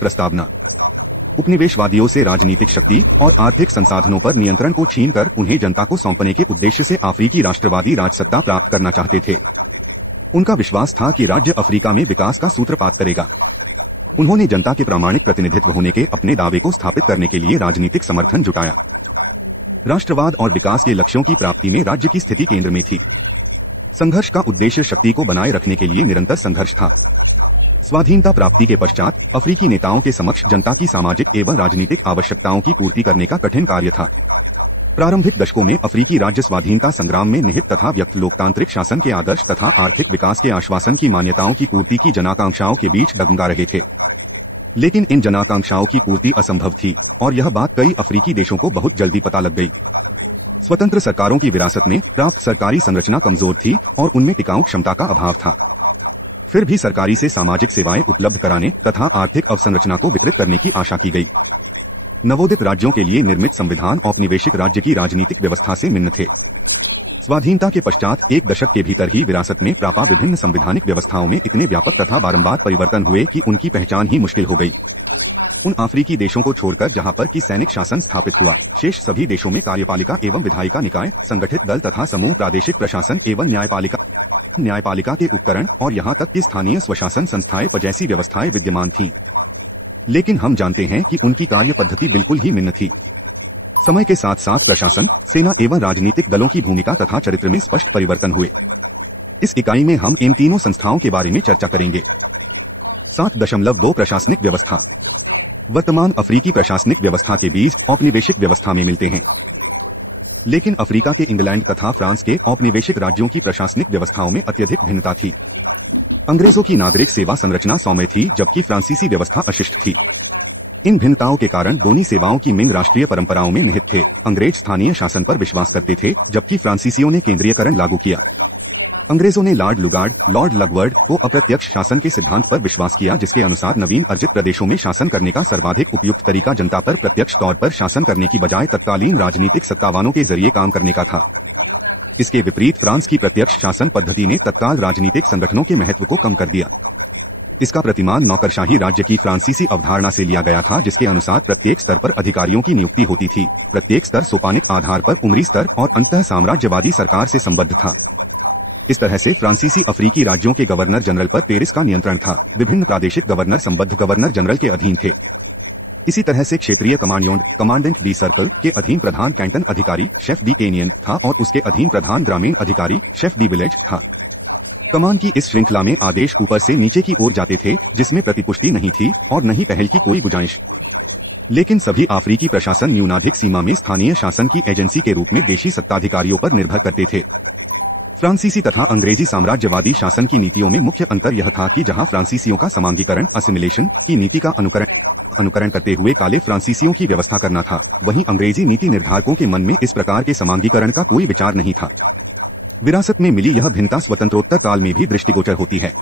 प्रस्तावना। उपनिवेशवादियों से राजनीतिक शक्ति और आर्थिक संसाधनों पर नियंत्रण को छीनकर उन्हें जनता को सौंपने के उद्देश्य से अफ्रीकी राष्ट्रवादी राजसत्ता प्राप्त करना चाहते थे। उनका विश्वास था कि राज्य अफ्रीका में विकास का सूत्रपात करेगा। उन्होंने जनता के प्रामाणिक प्रतिनिधित्व होने के अपने दावे को स्थापित करने के लिए राजनीतिक समर्थन जुटाया। राष्ट्रवाद और विकास के लक्ष्यों की प्राप्ति में राज्य की स्थिति केंद्र में थी। संघर्ष का उद्देश्य शक्ति को बनाए रखने के लिए निरंतर संघर्ष था। स्वाधीनता प्राप्ति के पश्चात अफ्रीकी नेताओं के समक्ष जनता की सामाजिक एवं राजनीतिक आवश्यकताओं की पूर्ति करने का कठिन कार्य था। प्रारंभिक दशकों में अफ्रीकी राज्य स्वाधीनता संग्राम में निहित तथा व्यक्त लोकतांत्रिक शासन के आदर्श तथा आर्थिक विकास के आश्वासन की मान्यताओं की पूर्ति की जनाकांक्षाओं के बीच डगमगा रहे थे। लेकिन इन जनाकांक्षाओं की पूर्ति असंभव थी और यह बात कई अफ्रीकी देशों को बहुत जल्दी पता लग गई। स्वतंत्र सरकारों की विरासत में प्राप्त सरकारी संरचना कमजोर थी और उनमें टिकाऊ क्षमता का अभाव था। फिर भी सरकारी से सामाजिक सेवाएं उपलब्ध कराने तथा आर्थिक अवसंरचना को विकृत करने की आशा की गई। नवोदित राज्यों के लिए निर्मित संविधान औपनिवेशिक राज्य की राजनीतिक व्यवस्था से भिन्न थे। स्वाधीनता के पश्चात एक दशक के भीतर ही विरासत में प्राप्त विभिन्न संवैधानिक व्यवस्थाओं में इतने व्यापक तथा बारंबार परिवर्तन हुए कि उनकी पहचान ही मुश्किल हो गई। उन अफ्रीकी देशों को छोड़कर जहां पर कि सैनिक शासन स्थापित हुआ, शेष सभी देशों में कार्यपालिका एवं विधायिका निकाय, संगठित दल तथा समूह, प्रादेशिक प्रशासन एवं न्यायपालिका के उपकरण और यहां तक कि स्थानीय स्वशासन संस्थाएं जैसी व्यवस्थाएं विद्यमान थीं। लेकिन हम जानते हैं कि उनकी कार्य पद्धति बिल्कुल ही भिन्न थी। समय के साथ साथ प्रशासन, सेना एवं राजनीतिक दलों की भूमिका तथा चरित्र में स्पष्ट परिवर्तन हुए। इस इकाई में हम इन तीनों संस्थाओं के बारे में चर्चा करेंगे। 7.2 प्रशासनिक व्यवस्था। वर्तमान अफ्रीकी प्रशासनिक व्यवस्था के बीज औपनिवेशिक व्यवस्था में मिलते हैं। लेकिन अफ्रीका के इंग्लैंड तथा फ्रांस के औपनिवेशिक राज्यों की प्रशासनिक व्यवस्थाओं में अत्यधिक भिन्नता थी। अंग्रेजों की नागरिक सेवा संरचना सौम्य थी जबकि फ्रांसीसी व्यवस्था अशिष्ट थी। इन भिन्नताओं के कारण दोनों सेवाओं की मिंग राष्ट्रीय परंपराओं में निहित थे। अंग्रेज स्थानीय शासन पर विश्वास करते थे जबकि फ्रांसीसियों ने केंद्रीयकरण लागू किया। अंग्रेजों ने लॉर्ड लगवर्ड को अप्रत्यक्ष शासन के सिद्धांत पर विश्वास किया, जिसके अनुसार नवीन अर्जित प्रदेशों में शासन करने का सर्वाधिक उपयुक्त तरीका जनता पर प्रत्यक्ष तौर पर शासन करने की बजाय तत्कालीन राजनीतिक सत्तावानों के जरिए काम करने का था। इसके विपरीत फ्रांस की प्रत्यक्ष शासन पद्धति ने तत्काल राजनीतिक संगठनों के महत्व को कम कर दिया। इसका प्रतिमान नौकरशाही राज्य की फ्रांसीसी अवधारणा से लिया गया था, जिसके अनुसार प्रत्येक स्तर पर अधिकारियों की नियुक्ति होती थी। प्रत्येक स्तर सोपानिक आधार पर उमरी स्तर और अंतः साम्राज्यवादी सरकार से संबद्ध था। इस तरह से फ्रांसीसी अफ्रीकी राज्यों के गवर्नर जनरल पर पेरिस का नियंत्रण था। विभिन्न प्रादेशिक गवर्नर संबद्ध गवर्नर जनरल के अधीन थे। इसी तरह से क्षेत्रीय कमांडेंट डी सर्कल के अधीन प्रधान कैंटन अधिकारी शेफ डी केनियन था और उसके अधीन प्रधान ग्रामीण अधिकारी शेफ डी विलेज था। कमान की इस श्रृंखला में आदेश ऊपर से नीचे की ओर जाते थे, जिसमें प्रतिपुष्टि नहीं थी और न ही पहल की कोई गुंजाइश। लेकिन सभी अफ्रीकी प्रशासन न्यूनाधिक सीमा में स्थानीय शासन की एजेंसी के रूप में देशी सत्ताधिकारियों पर निर्भर करते थे। फ्रांसीसी तथा अंग्रेजी साम्राज्यवादी शासन की नीतियों में मुख्य अंतर यह था कि जहां फ्रांसीसियों का समांगीकरण असिमिलेशन की नीति का अनुकरण करते हुए काले फ्रांसीसियों की व्यवस्था करना था, वहीं अंग्रेजी नीति निर्धारकों के मन में इस प्रकार के समांगीकरण का कोई विचार नहीं था। विरासत में मिली यह भिन्नता स्वतंत्रोत्तर काल में भी दृष्टिगोचर होती है।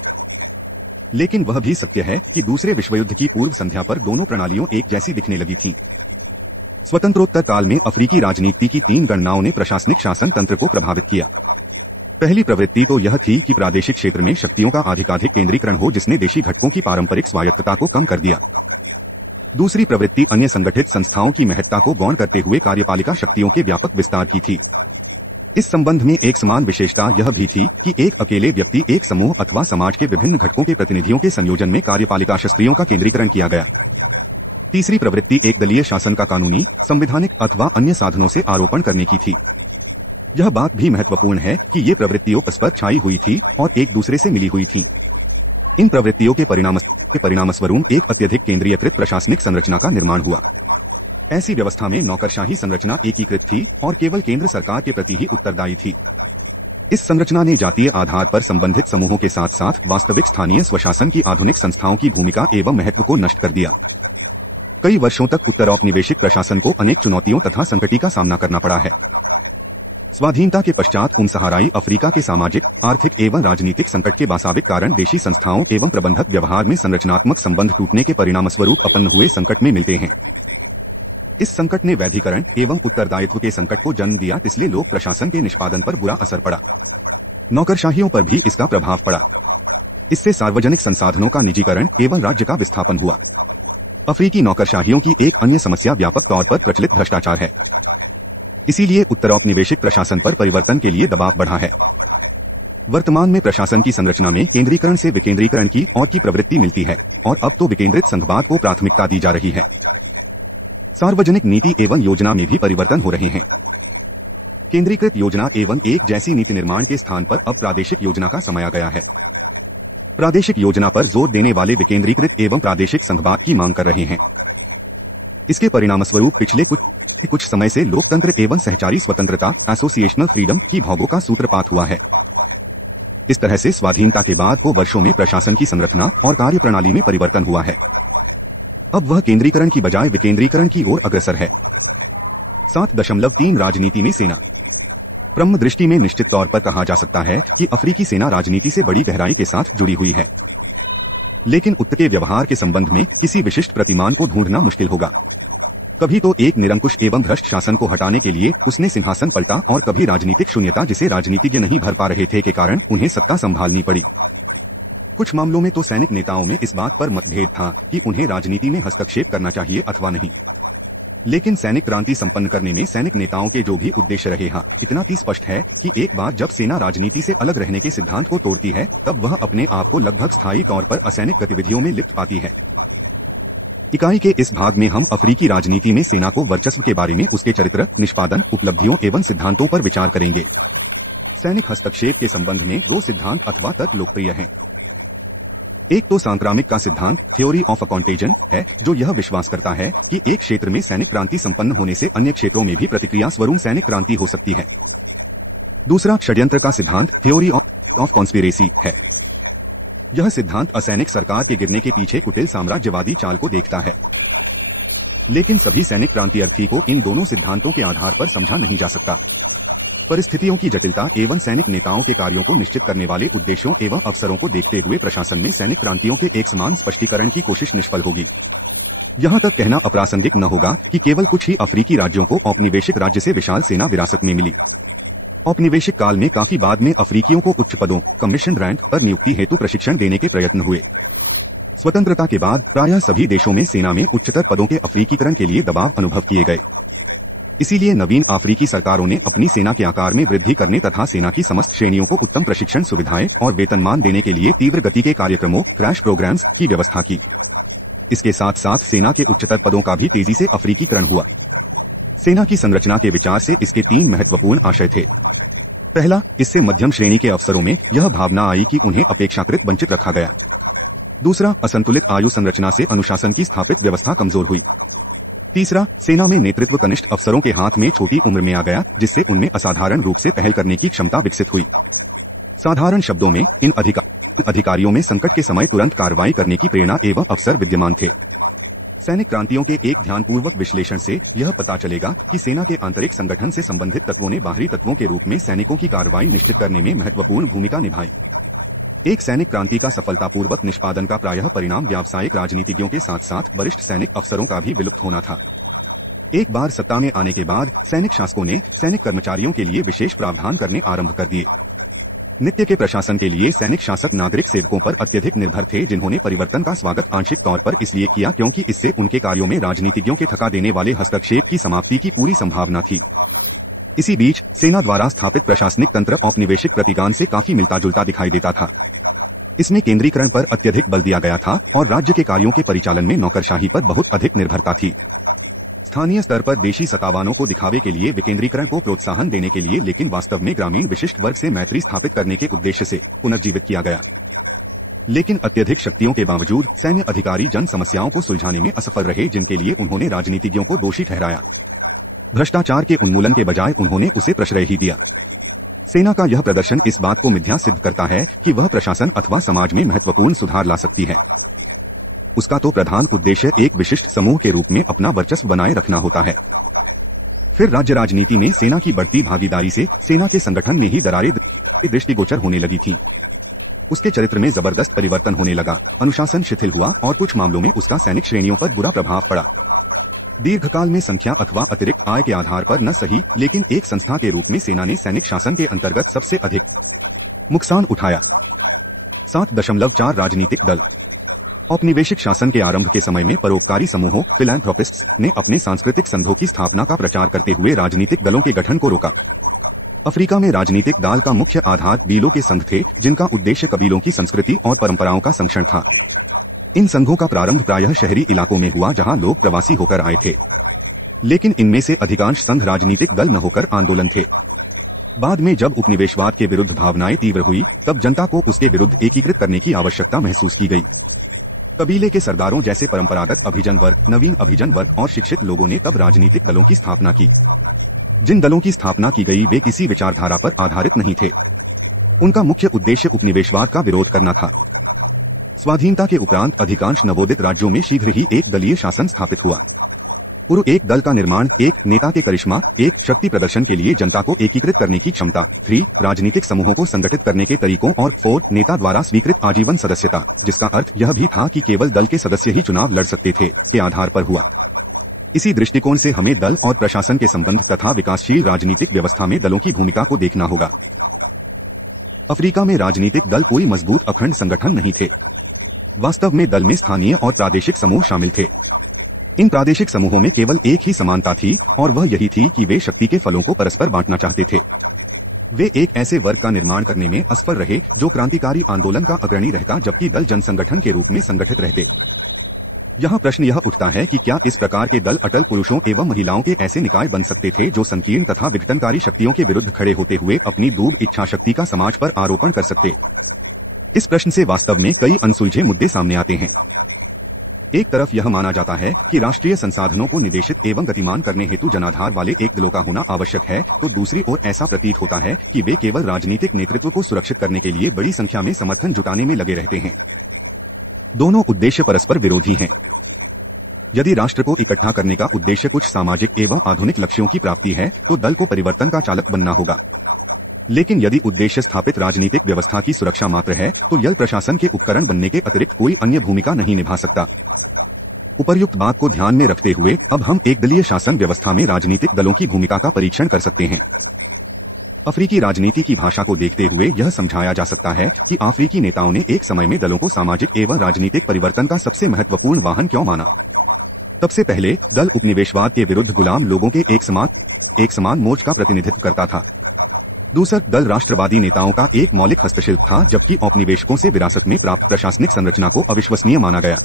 लेकिन वह भी सत्य है कि दूसरे विश्वयुद्ध की पूर्व संध्या पर दोनों प्रणालियों एक जैसी दिखने लगी थीं। स्वतंत्रोत्तर काल में अफ्रीकी राजनीति की 3 गणनाओं ने प्रशासनिक शासन तंत्र को प्रभावित किया। पहली प्रवृत्ति तो यह थी कि प्रादेशिक क्षेत्र में शक्तियों का अधिकाधिक केंद्रीकरण हो, जिसने देशी घटकों की पारंपरिक स्वायत्तता को कम कर दिया। दूसरी प्रवृत्ति अन्य संगठित संस्थाओं की महत्ता को गौण करते हुए कार्यपालिका शक्तियों के व्यापक विस्तार की थी। इस संबंध में एक समान विशेषता यह भी थी कि एक अकेले व्यक्ति, एक समूह अथवा समाज के विभिन्न घटकों के प्रतिनिधियों के संयोजन में कार्यपालिका शक्तियों का केंद्रीकरण किया गया। तीसरी प्रवृत्ति एक दलीय शासन का कानूनी, संवैधानिक अथवा अन्य साधनों से आरोपण करने की थी। यह बात भी महत्वपूर्ण है कि ये प्रवृत्तियों परस्पर छाई हुई थी और एक दूसरे से मिली हुई थीं। इन प्रवृत्तियों के परिणामस्वरूप एक अत्यधिक केंद्रीयकृत प्रशासनिक संरचना का निर्माण हुआ। ऐसी व्यवस्था में नौकरशाही संरचना एकीकृत थी और केवल केंद्र सरकार के प्रति ही उत्तरदायी थी। इस संरचना ने जातीय आधार पर संबंधित समूहों के साथ साथ वास्तविक स्थानीय स्वशासन की आधुनिक संस्थाओं की भूमिका एवं महत्व को नष्ट कर दिया। कई वर्षों तक उत्तर औपनिवेशिक प्रशासन को अनेक चुनौतियों तथा संकटी का सामना करना पड़ा है। स्वाधीनता के पश्चात उपसहाराई अफ्रीका के सामाजिक, आर्थिक एवं राजनीतिक संकट के वास्तविक कारण देशी संस्थाओं एवं प्रबंधक व्यवहार में संरचनात्मक संबंध टूटने के परिणामस्वरूप उत्पन्न हुए संकट में मिलते हैं। इस संकट ने वैधीकरण एवं उत्तरदायित्व के संकट को जन्म दिया, इसलिए लोक प्रशासन के निष्पादन पर बुरा असर पड़ा। नौकरशाहियों पर भी इसका प्रभाव पड़ा। इससे सार्वजनिक संसाधनों का निजीकरण एवं राज्य का विस्थापन हुआ। अफ्रीकी नौकरशाहियों की एक अन्य समस्या व्यापक तौर पर प्रचलित भ्रष्टाचार है। इसीलिए उत्तरौपनिवेशिक प्रशासन पर परिवर्तन के लिए दबाव बढ़ा है। वर्तमान में प्रशासन की संरचना में केंद्रीकरण से विकेंद्रीकरण की और की प्रवृत्ति मिलती है और अब तो विकेंद्रित संघवाद को प्राथमिकता दी जा रही है। सार्वजनिक नीति एवं योजना में भी परिवर्तन हो रहे हैं। केंद्रीकृत योजना एवं एक जैसी नीति निर्माण के स्थान पर अब प्रादेशिक योजना का समय आ गया है। प्रादेशिक योजना पर जोर देने वाले विकेंद्रीकृत एवं प्रादेशिक संघवाद की मांग कर रहे हैं। इसके परिणामस्वरूप पिछले कुछ समय से लोकतंत्र एवं सहचारी स्वतंत्रता एसोसिएशनल फ्रीडम की भोगों का सूत्रपात हुआ है। इस तरह से स्वाधीनता के बाद को वर्षों में प्रशासन की संरचना और कार्यप्रणाली में परिवर्तन हुआ है। अब वह केंद्रीकरण की बजाय विकेंद्रीकरण की ओर अग्रसर है। 7.3 राजनीति में सेना। ब्रह्म दृष्टि में निश्चित तौर पर कहा जा सकता है कि अफ्रीकी सेना राजनीति से बड़ी गहराई के साथ जुड़ी हुई है। लेकिन उत्तर के व्यवहार के संबंध में किसी विशिष्ट प्रतिमान को ढूंढना मुश्किल होगा। कभी तो एक निरंकुश एवं भ्रष्ट शासन को हटाने के लिए उसने सिंहासन पलटा और कभी राजनीतिक शून्यता जिसे राजनीतिज्ञ नहीं भर पा रहे थे के कारण उन्हें सत्ता संभालनी पड़ी। कुछ मामलों में तो सैनिक नेताओं में इस बात पर मतभेद था कि उन्हें राजनीति में हस्तक्षेप करना चाहिए अथवा नहीं। लेकिन सैनिक क्रांति संपन्न करने में सैनिक नेताओं के जो भी उद्देश्य रहे हैं, इतना ही स्पष्ट है कि एक बार जब सेना राजनीति से अलग रहने के सिद्धांत को तोड़ती है तब वह अपने आप को लगभग स्थायी तौर पर असैनिक गतिविधियों में लिप्त पाती है। इकाई के इस भाग में हम अफ्रीकी राजनीति में सेना को वर्चस्व के बारे में उसके चरित्र, निष्पादन, उपलब्धियों एवं सिद्धांतों पर विचार करेंगे। सैनिक हस्तक्षेप के संबंध में दो सिद्धांत अथवा तर्क लोकप्रिय हैं। एक तो सांक्रामिक का सिद्धांत थ्योरी ऑफ अ कॉन्टेजन है, जो यह विश्वास करता है कि एक क्षेत्र में सैनिक क्रांति संपन्न होने से अन्य क्षेत्रों में भी प्रतिक्रिया स्वरूप सैनिक क्रांति हो सकती है। दूसरा षड्यंत्र का सिद्धांत थ्योरी ऑफ कॉन्स्पिरेसी है। यह सिद्धांत असैनिक सरकार के गिरने के पीछे कुटिल साम्राज्यवादी चाल को देखता है। लेकिन सभी सैनिक क्रांति अर्थी को इन दोनों सिद्धांतों के आधार पर समझा नहीं जा सकता। परिस्थितियों की जटिलता एवं सैनिक नेताओं के कार्यों को निश्चित करने वाले उद्देश्यों एवं अवसरों को देखते हुए प्रशासन में सैनिक क्रांतियों के एक समान स्पष्टीकरण की कोशिश निष्फल होगी। यहां तक कहना अप्रासंगिक न होगा कि केवल कुछ ही अफ्रीकी राज्यों को औपनिवेशिक राज्य से विशाल सेना विरासत में मिली। औपनिवेशिक काल में काफी बाद में अफ्रीकियों को उच्च पदों, कमीशन रैंक पर नियुक्ति हेतु प्रशिक्षण देने के प्रयत्न हुए। स्वतंत्रता के बाद प्रायः सभी देशों में सेना में उच्चतर पदों के अफ्रीकीकरण के लिए दबाव अनुभव किए गए। इसीलिए नवीन अफ्रीकी सरकारों ने अपनी सेना के आकार में वृद्धि करने तथा सेना की समस्त श्रेणियों को उत्तम प्रशिक्षण सुविधाएं और वेतनमान देने के लिए तीव्र गति के कार्यक्रमों, क्रैश प्रोग्राम्स की व्यवस्था की। इसके साथ साथ सेना के उच्चतर पदों का भी तेजी से अफ्रीकीकरण हुआ। सेना की संरचना के विचार से इसके 3 महत्वपूर्ण आशय थे। पहला, इससे मध्यम श्रेणी के अफसरों में यह भावना आई कि उन्हें अपेक्षाकृत वंचित रखा गया। दूसरा, असंतुलित आयु संरचना से अनुशासन की स्थापित व्यवस्था कमजोर हुई। तीसरा, सेना में नेतृत्व कनिष्ठ अफसरों के हाथ में छोटी उम्र में आ गया, जिससे उनमें असाधारण रूप से पहल करने की क्षमता विकसित हुई। साधारण शब्दों में इन अधिकारियों में संकट के समय तुरंत कार्रवाई करने की प्रेरणा एवं अवसर विद्यमान थे। सैनिक क्रांतियों के एक ध्यानपूर्वक विश्लेषण से यह पता चलेगा कि सेना के आंतरिक संगठन से संबंधित तत्वों ने बाहरी तत्वों के रूप में सैनिकों की कार्रवाई निश्चित करने में महत्वपूर्ण भूमिका निभाई। एक सैनिक क्रांति का सफलतापूर्वक निष्पादन का प्रायः परिणाम व्यावसायिक राजनीतिज्ञों के साथ साथ वरिष्ठ सैनिक अफसरों का भी विलुप्त होना था। एक बार सत्ता में आने के बाद सैनिक शासकों ने सैनिक कर्मचारियों के लिए विशेष प्रावधान करने आरंभ कर दिए। नित्य के प्रशासन के लिए सैनिक शासक नागरिक सेवकों पर अत्यधिक निर्भर थे, जिन्होंने परिवर्तन का स्वागत आंशिक तौर पर इसलिए किया क्योंकि इससे उनके कार्यों में राजनीतिज्ञों के थका देने वाले हस्तक्षेप की समाप्ति की पूरी संभावना थी। इसी बीच सेना द्वारा स्थापित प्रशासनिक तंत्र औपनिवेशिक प्रतिगान से काफी मिलता जुलता दिखाई देता था। इसमें केंद्रीकरण पर अत्यधिक बल दिया गया था और राज्य के कार्यों के परिचालन में नौकरशाही पर बहुत अधिक निर्भरता थी। स्थानीय स्तर पर देशी सत्तावानों को दिखावे के लिए विकेंद्रीकरण को प्रोत्साहन देने के लिए, लेकिन वास्तव में ग्रामीण विशिष्ट वर्ग से मैत्री स्थापित करने के उद्देश्य से पुनर्जीवित किया गया। लेकिन अत्यधिक शक्तियों के बावजूद सैन्य अधिकारी जन समस्याओं को सुलझाने में असफल रहे, जिनके लिए उन्होंने राजनीतिज्ञों को दोषी ठहराया। भ्रष्टाचार के उन्मूलन के बजाय उन्होंने उसे प्रश्रय ही दिया। सेना का यह प्रदर्शन इस बात को मिथ्या सिद्ध करता है कि वह प्रशासन अथवा समाज में महत्वपूर्ण सुधार ला सकती है। उसका तो प्रधान उद्देश्य एक विशिष्ट समूह के रूप में अपना वर्चस्व बनाए रखना होता है। फिर राज्य राजनीति में सेना की बढ़ती भागीदारी से सेना के संगठन में ही दरारें दृष्टिगोचर होने लगी थीं। उसके चरित्र में जबरदस्त परिवर्तन होने लगा, अनुशासन शिथिल हुआ और कुछ मामलों में उसका सैनिक श्रेणियों पर बुरा प्रभाव पड़ा। दीर्घकाल में संख्या अथवा अतिरिक्त आय के आधार पर न सही, लेकिन एक संस्था के रूप में सेना ने सैनिक शासन के अंतर्गत सबसे अधिक नुकसान उठाया। 7.4 राजनीतिक दल। औपनिवेशिक शासन के आरंभ के समय में परोपकारी समूहों फिलैंथ्रोपिस्ट्स ने अपने सांस्कृतिक संघों की स्थापना का प्रचार करते हुए राजनीतिक दलों के गठन को रोका। अफ्रीका में राजनीतिक दल का मुख्य आधार बीलों के संघ थे, जिनका उद्देश्य कबीलों की संस्कृति और परंपराओं का संरक्षण था। इन संघों का प्रारंभ प्रायः शहरी इलाकों में हुआ, जहां लोग प्रवासी होकर आए थे, लेकिन इनमें से अधिकांश संघ राजनीतिक दल न होकर आंदोलन थे। बाद में जब उपनिवेशवाद के विरुद्ध भावनाएं तीव्र हुई, तब जनता को उसके विरुद्ध एकीकृत करने की आवश्यकता महसूस की गई। कबीले के सरदारों जैसे परंपरागत अभिजन वर्ग, नवीन अभिजन वर्ग और शिक्षित लोगों ने तब राजनीतिक दलों की स्थापना की। जिन दलों की स्थापना की गई वे किसी विचारधारा पर आधारित नहीं थे। उनका मुख्य उद्देश्य उपनिवेशवाद का विरोध करना था। स्वाधीनता के उपरांत अधिकांश नवोदित राज्यों में शीघ्र ही एक दलीय शासन स्थापित हुआ। पूर्व एक दल का निर्माण, एक नेता के करिश्मा, एक शक्ति प्रदर्शन के लिए जनता को एकीकृत करने की क्षमता, 3 राजनीतिक समूहों को संगठित करने के तरीकों और 4 नेता द्वारा स्वीकृत आजीवन सदस्यता, जिसका अर्थ यह भी था कि केवल दल के सदस्य ही चुनाव लड़ सकते थे, के आधार पर हुआ। इसी दृष्टिकोण से हमें दल और प्रशासन के संबंध तथा विकासशील राजनीतिक व्यवस्था में दलों की भूमिका को देखना होगा। अफ्रीका में राजनीतिक दल कोई मजबूत अखंड संगठन नहीं थे। वास्तव में दल में स्थानीय और प्रादेशिक समूह शामिल थे। इन प्रादेशिक समूहों में केवल एक ही समानता थी, और वह यही थी कि वे शक्ति के फलों को परस्पर बांटना चाहते थे। वे एक ऐसे वर्ग का निर्माण करने में असफल रहे जो क्रांतिकारी आंदोलन का अग्रणी रहता, जबकि दल जनसंगठन के रूप में संगठित रहते। यहाँ प्रश्न यह उठता है कि क्या इस प्रकार के दल अटल पुरुषों एवं महिलाओं के ऐसे निकाय बन सकते थे जो संकीर्ण तथा विघटनकारी शक्तियों के विरुद्ध खड़े होते हुए अपनी दूर इच्छा शक्ति का समाज पर आरोपण कर सकते? इस प्रश्न से वास्तव में कई अनसुलझे मुद्दे सामने आते हैं। एक तरफ यह माना जाता है कि राष्ट्रीय संसाधनों को निदेशित एवं गतिमान करने हेतु जनाधार वाले एक दलों का होना आवश्यक है, तो दूसरी ओर ऐसा प्रतीत होता है कि वे केवल राजनीतिक नेतृत्व को सुरक्षित करने के लिए बड़ी संख्या में समर्थन जुटाने में लगे रहते हैं। दोनों उद्देश्य परस्पर विरोधी हैं। यदि राष्ट्र को इकट्ठा करने का उद्देश्य कुछ सामाजिक एवं आधुनिक लक्ष्यों की प्राप्ति है, तो दल को परिवर्तन का चालक बनना होगा। लेकिन यदि उद्देश्य स्थापित राजनीतिक व्यवस्था की सुरक्षा मात्र है, तो यह प्रशासन के उपकरण बनने के अतिरिक्त कोई अन्य भूमिका नहीं निभा सकता। उपर्युक्त बात को ध्यान में रखते हुए अब हम एक दलीय शासन व्यवस्था में राजनीतिक दलों की भूमिका का परीक्षण कर सकते हैं। अफ्रीकी राजनीति की भाषा को देखते हुए यह समझाया जा सकता है कि अफ्रीकी नेताओं ने एक समय में दलों को सामाजिक एवं राजनीतिक परिवर्तन का सबसे महत्वपूर्ण वाहन क्यों माना। सबसे पहले दल उपनिवेशवाद के विरुद्ध गुलाम लोगों के एक समान मोर्च का प्रतिनिधित्व करता था। दूसरा दल राष्ट्रवादी नेताओं का एक मौलिक हस्तशिल्प था, जबकि औपनिवेशकों से विरासत में प्राप्त प्रशासनिक संरचना को अविश्वसनीय माना गया।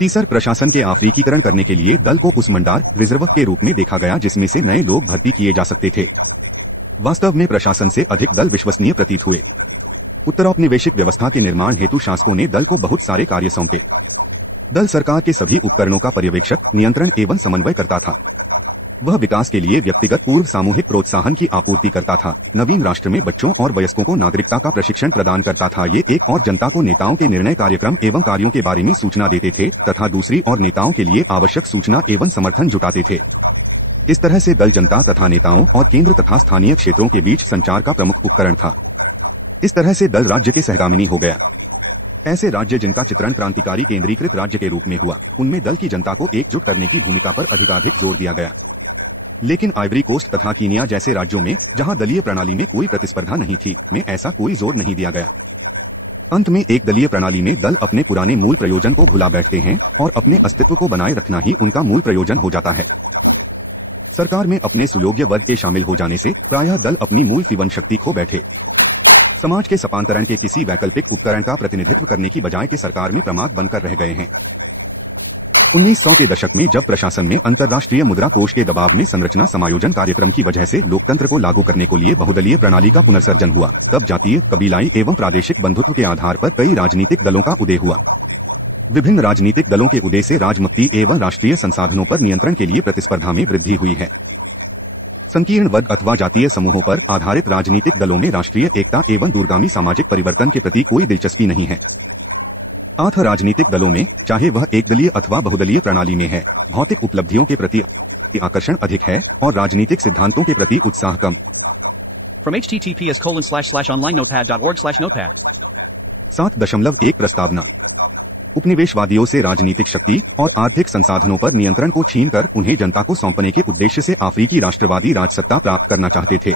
तीसरा प्रशासन के अफ्रीकीकरण करने के लिए दल को उस मंडार रिजर्व के रूप में देखा गया जिसमें से नए लोग भर्ती किए जा सकते थे। वास्तव में प्रशासन से अधिक दल विश्वसनीय प्रतीत हुए। उत्तरौपनिवेशिक व्यवस्था के निर्माण हेतु शासकों ने दल को बहुत सारे कार्य सौंपे। दल सरकार के सभी उपकरणों का पर्यवेक्षक, नियंत्रण एवं समन्वय करता था। वह विकास के लिए व्यक्तिगत पूर्व सामूहिक प्रोत्साहन की आपूर्ति करता था। नवीन राष्ट्र में बच्चों और वयस्कों को नागरिकता का प्रशिक्षण प्रदान करता था। ये एक और जनता को नेताओं के निर्णय कार्यक्रम एवं कार्यों के बारे में सूचना देते थे, तथा दूसरी और नेताओं के लिए आवश्यक सूचना एवं समर्थन जुटाते थे। इस तरह से दल जनता तथा नेताओं और केंद्र तथा स्थानीय क्षेत्रों के बीच संचार का प्रमुख उपकरण था। इस तरह से दल राज्य के सहगामिनी हो गया। ऐसे राज्य जिनका चित्रण क्रांतिकारी केंद्रीकृत राज्य के रूप में हुआ, उनमें दल की जनता को एकजुट करने की भूमिका पर अधिकाधिक जोर दिया गया। लेकिन आइवरी कोस्ट तथा कीनिया जैसे राज्यों में, जहां दलीय प्रणाली में कोई प्रतिस्पर्धा नहीं थी, में ऐसा कोई जोर नहीं दिया गया। अंत में एक दलीय प्रणाली में दल अपने पुराने मूल प्रयोजन को भुला बैठते हैं और अपने अस्तित्व को बनाए रखना ही उनका मूल प्रयोजन हो जाता है। सरकार में अपने सुयोग्य वर्ग के शामिल हो जाने से प्रायः दल अपनी मूल जीवन शक्ति खो बैठे। समाज के सपांतरण के किसी वैकल्पिक उपकरण का प्रतिनिधित्व करने की बजाय के सरकार में प्रमाद बनकर रह गए हैं। 1900 के दशक में जब प्रशासन में अंतर्राष्ट्रीय मुद्रा कोष के दबाव में संरचना समायोजन कार्यक्रम की वजह से लोकतंत्र को लागू करने के लिए बहुदलीय प्रणाली का पुनर्सर्जन हुआ, तब जातीय, कबीलाई एवं प्रादेशिक बंधुत्व के आधार पर कई राजनीतिक दलों का उदय हुआ। विभिन्न राजनीतिक दलों के उदय से राजमक्ति एवं राष्ट्रीय संसाधनों पर नियंत्रण के लिए प्रतिस्पर्धा में वृद्धि हुई है। संकीर्ण वर्ग अथवा जातीय समूहों पर आधारित राजनीतिक दलों में राष्ट्रीय एकता एवं दूरगामी सामाजिक परिवर्तन के प्रति कोई दिलचस्पी नहीं है। आठ राजनीतिक दलों में, चाहे वह एकदलीय अथवा बहुदलीय प्रणाली में है, भौतिक उपलब्धियों के प्रति आकर्षण अधिक है और राजनीतिक सिद्धांतों के प्रति उत्साह कम। From https://onlinenotepad.org/notepad 7.1 प्रस्तावना। उपनिवेशवादियों से राजनीतिक शक्ति और आर्थिक संसाधनों पर नियंत्रण को छीनकर उन्हें जनता को सौंपने के उद्देश्य से अफ्रीकी राष्ट्रवादी राजसत्ता प्राप्त करना चाहते थे।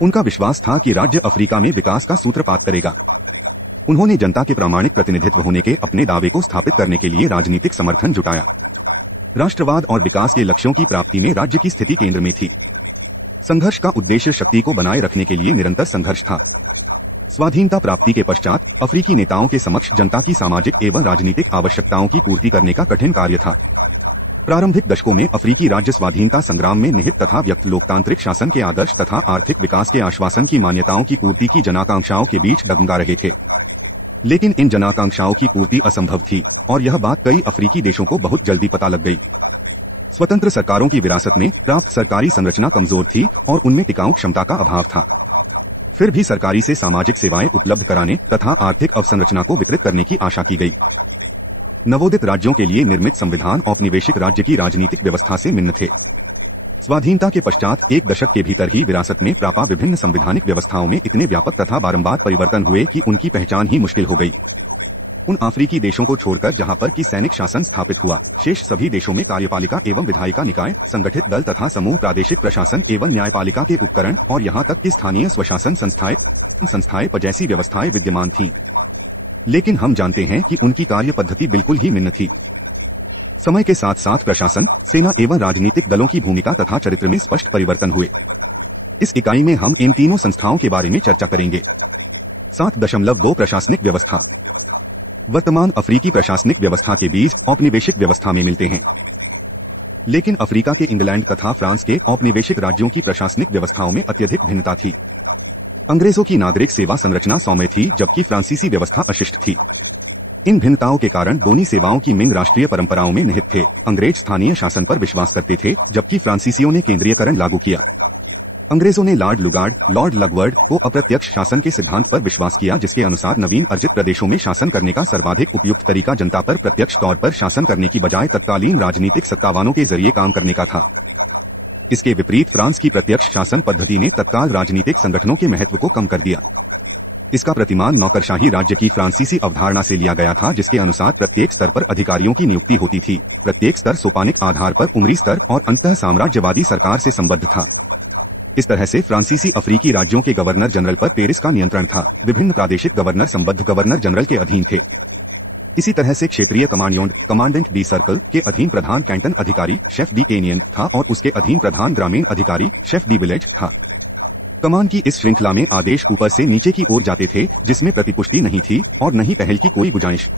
उनका विश्वास था कि राज्य अफ्रीका में विकास का सूत्रपात करेगा। उन्होंने जनता के प्रामाणिक प्रतिनिधित्व होने के अपने दावे को स्थापित करने के लिए राजनीतिक समर्थन जुटाया। राष्ट्रवाद और विकास के लक्ष्यों की प्राप्ति में राज्य की स्थिति केंद्र में थी। संघर्ष का उद्देश्य शक्ति को बनाए रखने के लिए निरंतर संघर्ष था। स्वाधीनता प्राप्ति के पश्चात अफ्रीकी नेताओं के समक्ष जनता की सामाजिक एवं राजनीतिक आवश्यकताओं की पूर्ति करने का कठिन कार्य था। प्रारंभिक दशकों में अफ्रीकी राज्य स्वाधीनता संग्राम में निहित तथा व्यक्त लोकतांत्रिक शासन के आदर्श तथा आर्थिक विकास के आश्वासन की मान्यताओं की पूर्ति की जनाकांक्षाओं के बीच डगमगा रहे थे। लेकिन इन जनाकांक्षाओं की पूर्ति असंभव थी और यह बात कई अफ्रीकी देशों को बहुत जल्दी पता लग गई। स्वतंत्र सरकारों की विरासत में प्राप्त सरकारी संरचना कमजोर थी और उनमें टिकाऊ क्षमता का अभाव था। फिर भी सरकारी से सामाजिक सेवाएं उपलब्ध कराने तथा आर्थिक अवसंरचना को विकृत करने की आशा की गई। नवोदित राज्यों के लिए निर्मित संविधान औपनिवेशिक राज्य की राजनीतिक व्यवस्था से भिन्न थे। स्वाधीनता के पश्चात एक दशक के भीतर ही विरासत में प्राप्त विभिन्न संवैधानिक व्यवस्थाओं में इतने व्यापक तथा बारंबार परिवर्तन हुए कि उनकी पहचान ही मुश्किल हो गई। उन अफ्रीकी देशों को छोड़कर जहां पर कि सैनिक शासन स्थापित हुआ, शेष सभी देशों में कार्यपालिका एवं विधायिका निकाय, संगठित दल तथा समूह, प्रादेशिक प्रशासन एवं न्यायपालिका के उपकरण और यहां तक कि स्थानीय स्वशासन संस्थाएं जैसी व्यवस्थाएं विद्यमान थीं। लेकिन हम जानते हैं कि उनकी कार्य पद्धति बिल्कुल ही भिन्न थी। समय के साथ साथ प्रशासन, सेना एवं राजनीतिक दलों की भूमिका तथा चरित्र में स्पष्ट परिवर्तन हुए। इस इकाई में हम इन तीनों संस्थाओं के बारे में चर्चा करेंगे। 7.2 प्रशासनिक व्यवस्था। वर्तमान अफ्रीकी प्रशासनिक व्यवस्था के बीज औपनिवेशिक व्यवस्था में मिलते हैं। लेकिन अफ्रीका के इंग्लैंड तथा फ्रांस के औपनिवेशिक राज्यों की प्रशासनिक व्यवस्थाओं में अत्यधिक भिन्नता थी। अंग्रेजों की नागरिक सेवा संरचना सौम्य थी जबकि फ्रांसीसी व्यवस्था अशिष्ट थी। इन भिन्नताओं के कारण दोनों सेवाओं की मिंग राष्ट्रीय परंपराओं में निहित थे। अंग्रेज स्थानीय शासन पर विश्वास करते थे जबकि फ्रांसीसियों ने केंद्रीयकरण लागू किया। अंग्रेजों ने लॉर्ड लगवर्ड को अप्रत्यक्ष शासन के सिद्धांत पर विश्वास किया, जिसके अनुसार नवीन अर्जित प्रदेशों में शासन करने का सर्वाधिक उपयुक्त तरीका जनता पर प्रत्यक्ष तौर पर शासन करने की बजाय तत्कालीन राजनीतिक सत्तावानों के जरिए काम करने का था। इसके विपरीत फ्रांस की प्रत्यक्ष शासन पद्धति ने तत्काल राजनीतिक संगठनों के महत्व को कम कर दिया। इसका प्रतिमान नौकरशाही राज्य की फ्रांसीसी अवधारणा से लिया गया था, जिसके अनुसार प्रत्येक स्तर पर अधिकारियों की नियुक्ति होती थी। प्रत्येक स्तर सोपानिक आधार पर उमरी स्तर और अंतः साम्राज्यवादी सरकार से संबद्ध था। इस तरह से फ्रांसीसी अफ्रीकी राज्यों के गवर्नर जनरल पर पेरिस का नियंत्रण था। विभिन्न प्रादेशिक गवर्नर संबद्ध गवर्नर जनरल के अधीन थे। इसी तरह से क्षेत्रीय कमांडेंट डी सर्कल के अधीन प्रधान कैंटन अधिकारी शेफ डी केनियन था और उसके अधीन प्रधान ग्रामीण अधिकारी शेफ डी विलेज था। कमान की इस श्रृंखला में आदेश ऊपर से नीचे की ओर जाते थे, जिसमें प्रतिपुष्टि नहीं थी और न ही पहल की कोई गुंजाइश।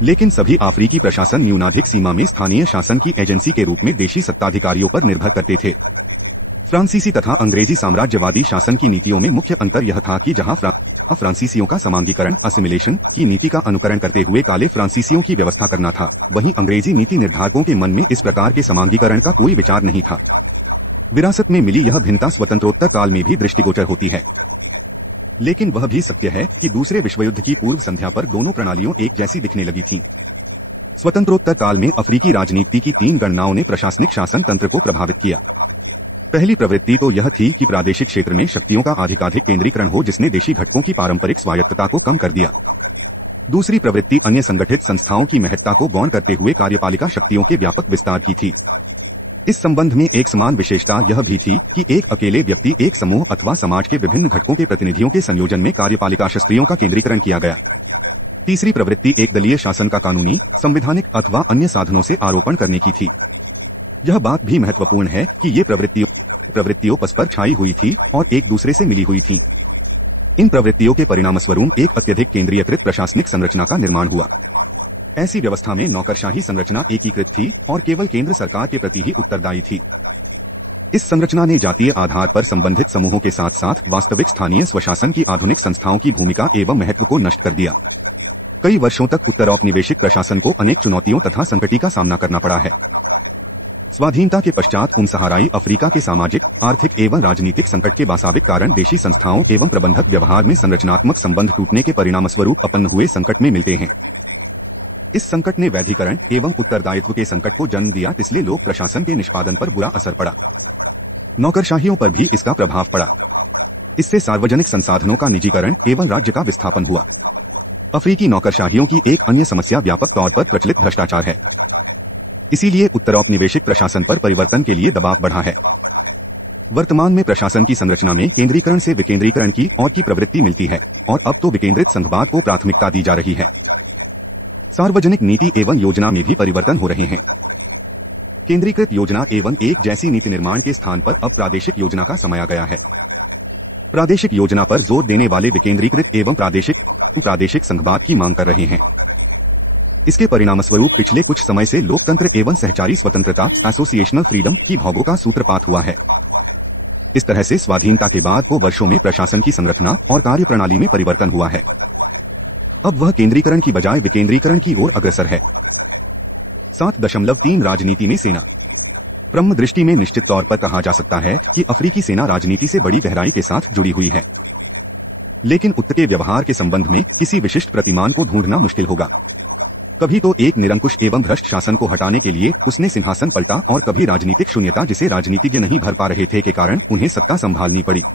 लेकिन सभी अफ्रीकी प्रशासन न्यूनाधिक सीमा में स्थानीय शासन की एजेंसी के रूप में देशी सत्ताधिकारियों पर निर्भर करते थे। फ्रांसीसी तथा अंग्रेजी साम्राज्यवादी शासन की नीतियों में मुख्य अंतर यह था कि जहां फ्रांसीसियों का समांगीकरण असिमिलेशन की नीति का अनुकरण करते हुए काले फ्रांसीसियों की व्यवस्था करना था, वहीं अंग्रेजी नीति निर्धारकों के मन में इस प्रकार के समांगीकरण का कोई विचार नहीं था। विरासत में मिली यह भिन्नता स्वतंत्रोत्तर काल में भी दृष्टिगोचर होती है। लेकिन वह भी सत्य है कि दूसरे विश्वयुद्ध की पूर्व संध्या पर दोनों प्रणालियों एक जैसी दिखने लगी थीं। स्वतंत्रोत्तर काल में अफ्रीकी राजनीति की 3 गणनाओं ने प्रशासनिक शासन तंत्र को प्रभावित किया। पहली प्रवृत्ति तो यह थी कि प्रादेशिक क्षेत्र में शक्तियों का अधिकाधिक केंद्रीकरण हो, जिसने देशी घटकों की पारंपरिक स्वायत्तता को कम कर दिया। दूसरी प्रवृत्ति अन्य संगठित संस्थाओं की महत्ता को गौण करते हुए कार्यपालिका शक्तियों के व्यापक विस्तार की थी। इस संबंध में एक समान विशेषता यह भी थी कि एक अकेले व्यक्ति, एक समूह अथवा समाज के विभिन्न घटकों के प्रतिनिधियों के संयोजन में कार्यपालिका शक्तियों का केंद्रीकरण किया गया। तीसरी प्रवृत्ति एक दलीय शासन का कानूनी, संवैधानिक अथवा अन्य साधनों से आरोपण करने की थी। यह बात भी महत्वपूर्ण है कि ये प्रवृत्तियों परस्पर छाई हुई थी और एक दूसरे से मिली हुई थीं। इन प्रवृत्तियों के परिणामस्वरूप एक अत्यधिक केंद्रीयकृत प्रशासनिक संरचना का निर्माण हुआ। ऐसी व्यवस्था में नौकरशाही संरचना एकीकृत थी और केवल केंद्र सरकार के प्रति ही उत्तरदायी थी। इस संरचना ने जातीय आधार पर संबंधित समूहों के साथ साथ वास्तविक स्थानीय स्वशासन की आधुनिक संस्थाओं की भूमिका एवं महत्व को नष्ट कर दिया। कई वर्षों तक उत्तर औपनिवेशिक प्रशासन को अनेक चुनौतियों तथा संकटी का सामना करना पड़ा है। स्वाधीनता के पश्चात सहाराई अफ्रीका के सामाजिक, आर्थिक एवं राजनीतिक संकट के वास्तविक कारण देशी संस्थाओं एवं प्रबंधक व्यवहार में संरचनात्मक संबंध टूटने के परिणामस्वरूप उत्पन्न हुए संकट में मिलते हैं। इस संकट ने वैधीकरण एवं उत्तरदायित्व के संकट को जन्म दिया, इसलिए लोक प्रशासन के निष्पादन पर बुरा असर पड़ा। नौकरशाहियों पर भी इसका प्रभाव पड़ा। इससे सार्वजनिक संसाधनों का निजीकरण एवं राज्य का विस्थापन हुआ। अफ्रीकी नौकरशाहियों की एक अन्य समस्या व्यापक तौर पर प्रचलित भ्रष्टाचार है। इसीलिए उत्तरौपनिवेशिक प्रशासन पर परिवर्तन के लिए दबाव बढ़ा है। वर्तमान में प्रशासन की संरचना में केंद्रीकरण से विकेंद्रीकरण की और की प्रवृत्ति मिलती है। और अब तो विकेंद्रित संघवाद को प्राथमिकता दी जा रही है। सार्वजनिक नीति एवं योजना में भी परिवर्तन हो रहे हैं। केंद्रीकृत योजना एवं एक जैसी नीति निर्माण के स्थान पर अब प्रादेशिक योजना का समय आ गया है। प्रादेशिक योजना पर जोर देने वाले विकेंद्रीकृत एवं प्रादेशिक संघवाद की मांग कर रहे हैं। इसके परिणामस्वरूप पिछले कुछ समय से लोकतंत्र एवं सहचारी स्वतंत्रता एसोसिएशनल फ्रीडम की भोगों का सूत्रपात हुआ है। इस तरह से स्वाधीनता के बाद को वर्षों में प्रशासन की संरचना और कार्यप्रणाली में परिवर्तन हुआ है। अब वह केंद्रीकरण की बजाय विकेंद्रीकरण की ओर अग्रसर है। 7.3 राजनीति में सेना। ब्रह्म दृष्टि में निश्चित तौर पर कहा जा सकता है कि अफ्रीकी सेना राजनीति से बड़ी गहराई के साथ जुड़ी हुई है, लेकिन उत्तर के व्यवहार के संबंध में किसी विशिष्ट प्रतिमान को ढूंढना मुश्किल होगा। कभी तो एक निरंकुश एवं भ्रष्ट शासन को हटाने के लिए उसने सिंहासन पलटा और कभी राजनीतिक शून्यता जिसे राजनीतिज्ञ नहीं भर पा रहे थे के कारण उन्हें सत्ता संभालनी पड़ी।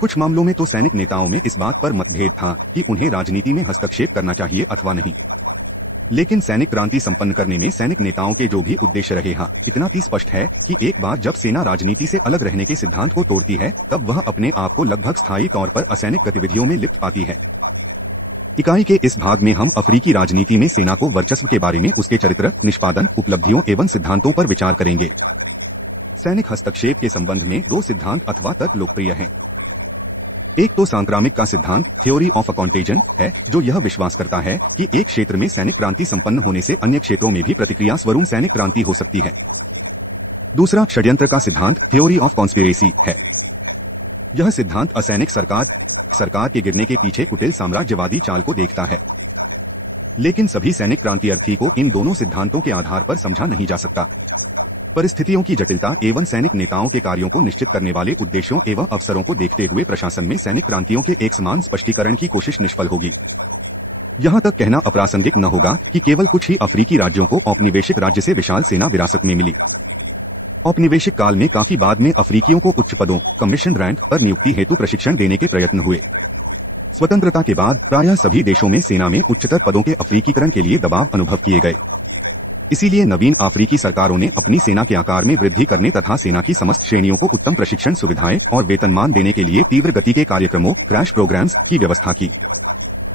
कुछ मामलों में तो सैनिक नेताओं में इस बात पर मतभेद था कि उन्हें राजनीति में हस्तक्षेप करना चाहिए अथवा नहीं, लेकिन सैनिक क्रांति संपन्न करने में सैनिक नेताओं के जो भी उद्देश्य रहे हैं, इतना ही स्पष्ट है कि एक बार जब सेना राजनीति से अलग रहने के सिद्धांत को तोड़ती है तब वह अपने आप को लगभग स्थायी तौर पर असैनिक गतिविधियों में लिप्त पाती है। इकाई के इस भाग में हम अफ्रीकी राजनीति में सेना को वर्चस्व के बारे में उसके चरित्र, निष्पादन, उपलब्धियों एवं सिद्धांतों पर विचार करेंगे। सैनिक हस्तक्षेप के संबंध में दो सिद्धांत अथवा तर्क लोकप्रिय हैं। एक तो सांक्रामिक का सिद्धांत थ्योरी ऑफ अ कॉन्टेजन है, जो यह विश्वास करता है कि एक क्षेत्र में सैनिक क्रांति संपन्न होने से अन्य क्षेत्रों में भी प्रतिक्रिया स्वरूप सैनिक क्रांति हो सकती है। दूसरा षड्यंत्र का सिद्धांत थ्योरी ऑफ कॉन्स्पिरेसी है। यह सिद्धांत असैनिक सरकार के गिरने के पीछे कुटिल साम्राज्यवादी चाल को देखता है, लेकिन सभी सैनिक क्रांतिर्थी को इन दोनों सिद्धांतों के आधार पर समझा नहीं जा सकता। परिस्थितियों की जटिलता एवं सैनिक नेताओं के कार्यों को निश्चित करने वाले उद्देश्यों एवं अवसरों को देखते हुए प्रशासन में सैनिक क्रांतियों के एक समान स्पष्टीकरण की कोशिश निष्फल होगी। यहां तक कहना अप्रासंगिक न होगा कि केवल कुछ ही अफ्रीकी राज्यों को औपनिवेशिक राज्य से विशाल सेना विरासत में मिली। औपनिवेशिक काल में काफी बाद में अफ्रीकियों को उच्च पदों, कमीशन रैंक पर नियुक्ति हेतु प्रशिक्षण देने के प्रयत्न हुए। स्वतंत्रता के बाद प्रायः सभी देशों में सेना में उच्चतर पदों के अफ्रीकीकरण के लिए दबाव अनुभव किए गए। इसीलिए नवीन अफ्रीकी सरकारों ने अपनी सेना के आकार में वृद्धि करने तथा सेना की समस्त श्रेणियों को उत्तम प्रशिक्षण सुविधाएं और वेतनमान देने के लिए तीव्र गति के कार्यक्रमों, क्रैश प्रोग्राम्स की व्यवस्था की।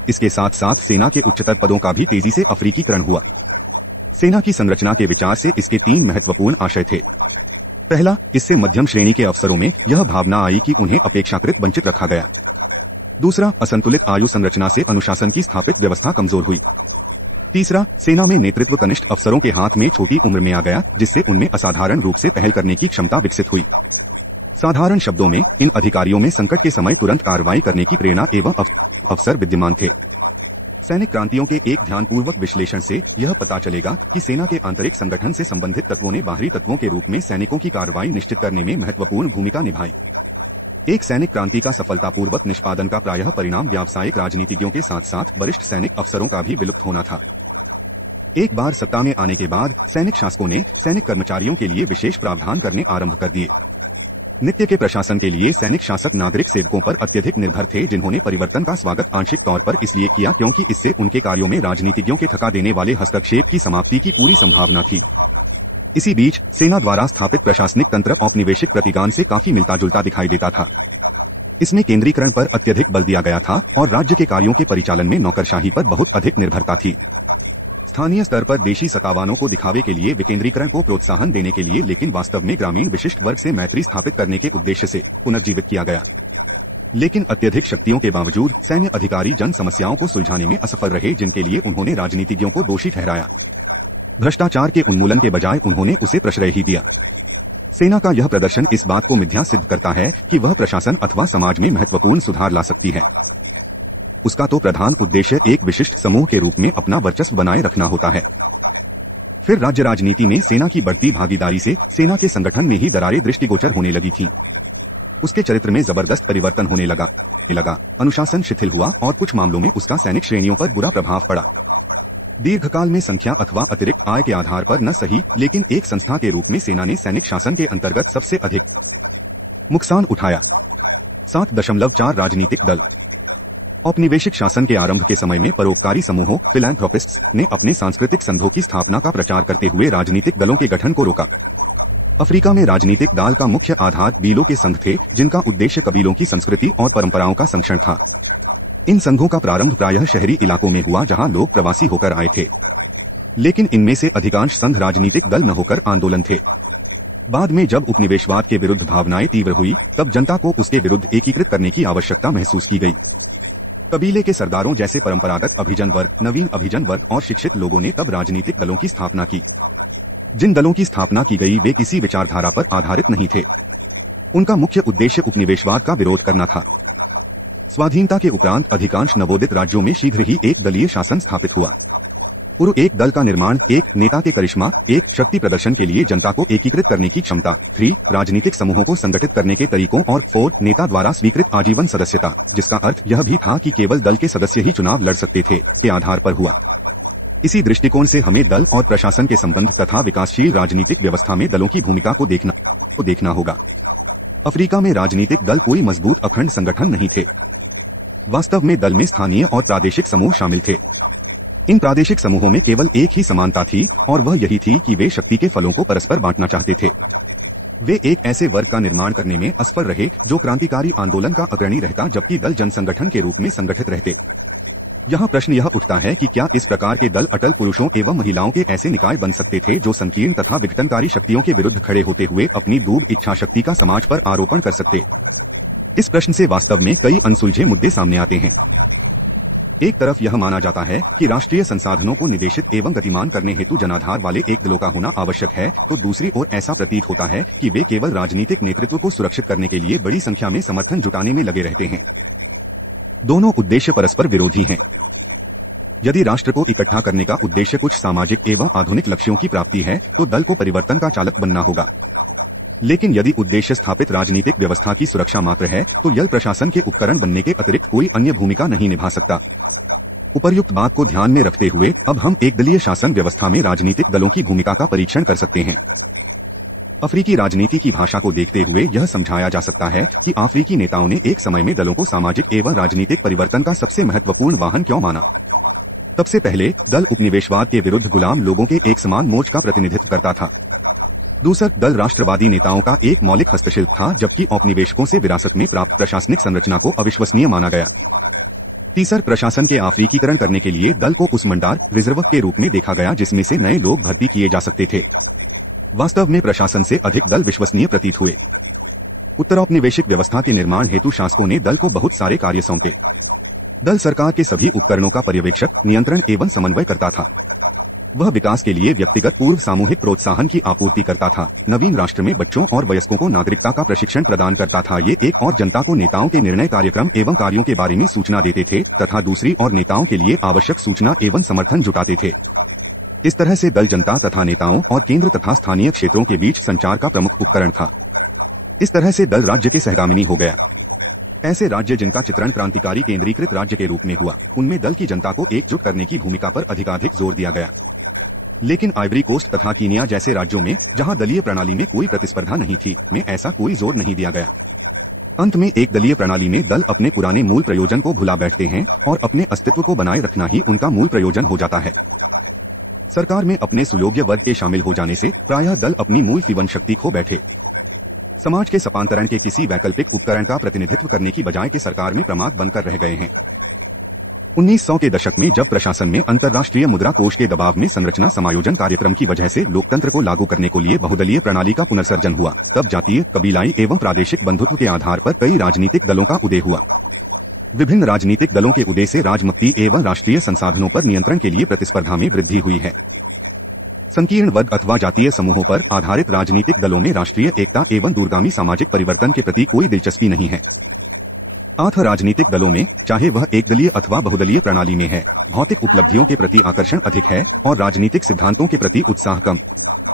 इसके साथ साथ सेना के उच्चतर पदों का भी तेजी से अफ्रीकीकरण हुआ। सेना की संरचना के विचार से इसके 3 महत्वपूर्ण आशय थे। पहला, इससे मध्यम श्रेणी के अफसरों में यह भावना आई कि उन्हें अपेक्षाकृत वंचित रखा गया। दूसरा, असंतुलित आयु संरचना से अनुशासन की स्थापित व्यवस्था कमजोर हुई। तीसरा, सेना में नेतृत्व कनिष्ठ अफसरों के हाथ में छोटी उम्र में आ गया, जिससे उनमें असाधारण रूप से पहल करने की क्षमता विकसित हुई। साधारण शब्दों में इन अधिकारियों में संकट के समय तुरंत कार्रवाई करने की प्रेरणा एवं अवसर विद्यमान थे। सैनिक क्रांतियों के एक ध्यानपूर्वक विश्लेषण से यह पता चलेगा कि सेना के आंतरिक संगठन से संबंधित तत्वों ने बाहरी तत्वों के रूप में सैनिकों की कार्रवाई निश्चित करने में महत्वपूर्ण भूमिका निभाई। एक सैनिक क्रांति का सफलतापूर्वक निष्पादन का प्रायः परिणाम व्यावसायिक राजनीतिज्ञों के साथ साथ वरिष्ठ सैनिक अफसरों का भी विलुप्त होना था। एक बार सत्ता में आने के बाद सैनिक शासकों ने सैनिक कर्मचारियों के लिए विशेष प्रावधान करने आरंभ कर दिए। नित्य के प्रशासन के लिए सैनिक शासक नागरिक सेवकों पर अत्यधिक निर्भर थे, जिन्होंने परिवर्तन का स्वागत आंशिक तौर पर इसलिए किया क्योंकि इससे उनके कार्यों में राजनीतिज्ञों के थका देने वाले हस्तक्षेप की समाप्ति की पूरी संभावना थी। इसी बीच सेना द्वारा स्थापित प्रशासनिक तंत्र औपनिवेशिक प्रतिगान से काफी मिलता जुलता दिखाई देता था। इसमें केंद्रीकरण पर अत्यधिक बल दिया गया था और राज्य के कार्यों के परिचालन में नौकरशाही पर बहुत अधिक निर्भरता थी। स्थानीय स्तर पर देशी सत्तावानों को दिखावे के लिए विकेंद्रीकरण को प्रोत्साहन देने के लिए, लेकिन वास्तव में ग्रामीण विशिष्ट वर्ग से मैत्री स्थापित करने के उद्देश्य से पुनर्जीवित किया गया। लेकिन अत्यधिक शक्तियों के बावजूद सैन्य अधिकारी जन समस्याओं को सुलझाने में असफल रहे, जिनके लिए उन्होंने राजनीतिज्ञों को दोषी ठहराया। भ्रष्टाचार के उन्मूलन के बजाय उन्होंने उसे प्रश्रय ही दिया। सेना का यह प्रदर्शन इस बात को मिथ्या सिद्ध करता है कि वह प्रशासन अथवा समाज में महत्वपूर्ण सुधार ला सकती है। उसका तो प्रधान उद्देश्य एक विशिष्ट समूह के रूप में अपना वर्चस्व बनाए रखना होता है। फिर राज्य राजनीति में सेना की बढ़ती भागीदारी से सेना के संगठन में ही दरारें दृष्टिगोचर होने लगी थीं। उसके चरित्र में जबरदस्त परिवर्तन होने लगा, अनुशासन शिथिल हुआ और कुछ मामलों में उसका सैनिक श्रेणियों पर बुरा प्रभाव पड़ा। दीर्घकाल में संख्या अथवा अतिरिक्त आय के आधार पर न सही, लेकिन एक संस्था के रूप में सेना ने सैनिक शासन के अंतर्गत सबसे अधिक नुकसान उठाया। 7.4 राजनीतिक दल। औपनिवेशिक शासन के आरंभ के समय में परोपकारी समूहों फिलैंथ्रोपिस्ट्स ने अपने सांस्कृतिक संघों की स्थापना का प्रचार करते हुए राजनीतिक दलों के गठन को रोका। अफ्रीका में राजनीतिक दल का मुख्य आधार बीलो के संघ थे, जिनका उद्देश्य कबीलों की संस्कृति और परंपराओं का संरक्षण था। इन संघों का प्रारंभ प्रायः शहरी इलाकों में हुआ जहां लोग प्रवासी होकर आए थे, लेकिन इनमें से अधिकांश संघ राजनीतिक दल न होकर आंदोलन थे। बाद में जब उपनिवेशवाद के विरुद्ध भावनाएं तीव्र हुई, तब जनता को उसके विरुद्ध एकीकृत करने की आवश्यकता महसूस की गई। कबीले के सरदारों जैसे परंपरागत अभिजन वर्ग, नवीन अभिजन वर्ग और शिक्षित लोगों ने तब राजनीतिक दलों की स्थापना की। जिन दलों की स्थापना की गई वे किसी विचारधारा पर आधारित नहीं थे। उनका मुख्य उद्देश्य उपनिवेशवाद का विरोध करना था। स्वाधीनता के उपरांत अधिकांश नवोदित राज्यों में शीघ्र ही एक दलीय शासन स्थापित हुआ। पूर्व एक दल का निर्माण, एक नेता के करिश्मा, एक शक्ति प्रदर्शन के लिए जनता को एकीकृत करने की क्षमता, 3 राजनीतिक समूहों को संगठित करने के तरीकों और 4 नेता द्वारा स्वीकृत आजीवन सदस्यता, जिसका अर्थ यह भी था कि केवल दल के सदस्य ही चुनाव लड़ सकते थे, के आधार पर हुआ। इसी दृष्टिकोण से हमें दल और प्रशासन के संबंध तथा विकासशील राजनीतिक व्यवस्था में दलों की भूमिका को देखना होगा। अफ्रीका में राजनीतिक दल कोई मजबूत अखंड संगठन नहीं थे। वास्तव में दल में स्थानीय और प्रादेशिक समूह शामिल थे। इन प्रादेशिक समूहों में केवल एक ही समानता थी और वह यही थी कि वे शक्ति के फलों को परस्पर बांटना चाहते थे। वे एक ऐसे वर्ग का निर्माण करने में असफल रहे जो क्रांतिकारी आंदोलन का अग्रणी रहता, जबकि दल जनसंगठन के रूप में संगठित रहते। यहाँ प्रश्न यह उठता है कि क्या इस प्रकार के दल अटल पुरुषों एवं महिलाओं के ऐसे निकाय बन सकते थे जो संकीर्ण तथा विघटनकारी शक्तियों के विरुद्ध खड़े होते हुए अपनी दूर इच्छा शक्ति का समाज पर आरोपण कर सकते? इस प्रश्न से वास्तव में कई अनसुलझे मुद्दे सामने आते हैं। एक तरफ यह माना जाता है कि राष्ट्रीय संसाधनों को निदेशित एवं गतिमान करने हेतु जनाधार वाले एक दलों का होना आवश्यक है, तो दूसरी ओर ऐसा प्रतीत होता है कि वे केवल राजनीतिक नेतृत्व को सुरक्षित करने के लिए बड़ी संख्या में समर्थन जुटाने में लगे रहते हैं। दोनों उद्देश्य परस्पर विरोधी हैं। यदि राष्ट्र को इकट्ठा करने का उद्देश्य कुछ सामाजिक एवं आधुनिक लक्ष्यों की प्राप्ति है, तो दल को परिवर्तन का चालक बनना होगा। लेकिन यदि उद्देश्य स्थापित राजनीतिक व्यवस्था की सुरक्षा मात्र है, तो दल प्रशासन के उपकरण बनने के अतिरिक्त कोई अन्य भूमिका नहीं निभा सकता। उपर्युक्त बात को ध्यान में रखते हुए अब हम एक दलीय शासन व्यवस्था में राजनीतिक दलों की भूमिका का परीक्षण कर सकते हैं। अफ्रीकी राजनीति की भाषा को देखते हुए यह समझाया जा सकता है कि अफ्रीकी नेताओं ने एक समय में दलों को सामाजिक एवं राजनीतिक परिवर्तन का सबसे महत्वपूर्ण वाहन क्यों माना। सबसे पहले दल उपनिवेशवाद के विरुद्ध गुलाम लोगों के एक समान मोर्च का प्रतिनिधित्व करता था। दूसरा, दल राष्ट्रवादी नेताओं का एक मौलिक हस्तशिल्प था, जबकि औपनिवेशकों से विरासत में प्राप्त प्रशासनिक संरचना को अविश्वसनीय माना गया। तीसरा, प्रशासन के अफ्रीकीकरण करने के लिए दल को उस मंडार रिजर्व के रूप में देखा गया जिसमें से नए लोग भर्ती किए जा सकते थे। वास्तव में प्रशासन से अधिक दल विश्वसनीय प्रतीत हुए। उत्तरौपनिवेशिक व्यवस्था के निर्माण हेतु शासकों ने दल को बहुत सारे कार्य सौंपे। दल सरकार के सभी उपकरणों का पर्यवेक्षक, नियंत्रण एवं समन्वय करता था। वह विकास के लिए व्यक्तिगत पूर्व सामूहिक प्रोत्साहन की आपूर्ति करता था। नवीन राष्ट्र में बच्चों और वयस्कों को नागरिकता का प्रशिक्षण प्रदान करता था। ये एक और जनता को नेताओं के निर्णय कार्यक्रम एवं कार्यों के बारे में सूचना देते थे तथा दूसरी और नेताओं के लिए आवश्यक सूचना एवं समर्थन जुटाते थे। इस तरह से दल जनता तथा नेताओं और केंद्र तथा स्थानीय क्षेत्रों के बीच संचार का प्रमुख उपकरण था। इस तरह से दल राज्य के सहगामिनी हो गया। ऐसे राज्य जिनका चित्रण क्रांतिकारी केंद्रीकृत राज्य के रूप में हुआ, उनमें दल की जनता को एकजुट करने की भूमिका पर अधिकाधिक जोर दिया गया। लेकिन आइवरी कोस्ट तथा कीनिया जैसे राज्यों में, जहां दलीय प्रणाली में कोई प्रतिस्पर्धा नहीं थी, में ऐसा कोई जोर नहीं दिया गया। अंत में एक दलीय प्रणाली में दल अपने पुराने मूल प्रयोजन को भुला बैठते हैं और अपने अस्तित्व को बनाए रखना ही उनका मूल प्रयोजन हो जाता है। सरकार में अपने सुयोग्य वर्ग के शामिल हो जाने से प्रायः दल अपनी मूल जीवन शक्ति खो बैठे। समाज के सपांतरण के किसी वैकल्पिक उपकरण का प्रतिनिधित्व करने की बजाय के सरकार में प्रमाद बनकर रह गए हैं। 1900 के दशक में जब प्रशासन में अंतर्राष्ट्रीय मुद्रा कोष के दबाव में संरचना समायोजन कार्यक्रम की वजह से लोकतंत्र को लागू करने के लिए बहुदलीय प्रणाली का पुनर्सर्जन हुआ, तब जातीय, कबीलाई एवं प्रादेशिक बंधुत्व के आधार पर कई राजनीतिक दलों का उदय हुआ। विभिन्न राजनीतिक दलों के उदय से राजमुक्ति एवं राष्ट्रीय संसाधनों पर नियंत्रण के लिए प्रतिस्पर्धा में वृद्धि हुई है। संकीर्ण वर्ग अथवा जातीय समूहों पर आधारित राजनीतिक दलों में राष्ट्रीय एकता एवं दूरगामी सामाजिक परिवर्तन के प्रति कोई दिलचस्पी नहीं है। राजनीतिक दलों में, चाहे वह एकदलीय अथवा बहुदलीय प्रणाली में है, भौतिक उपलब्धियों के प्रति आकर्षण अधिक है और राजनीतिक सिद्धांतों के प्रति उत्साह कम।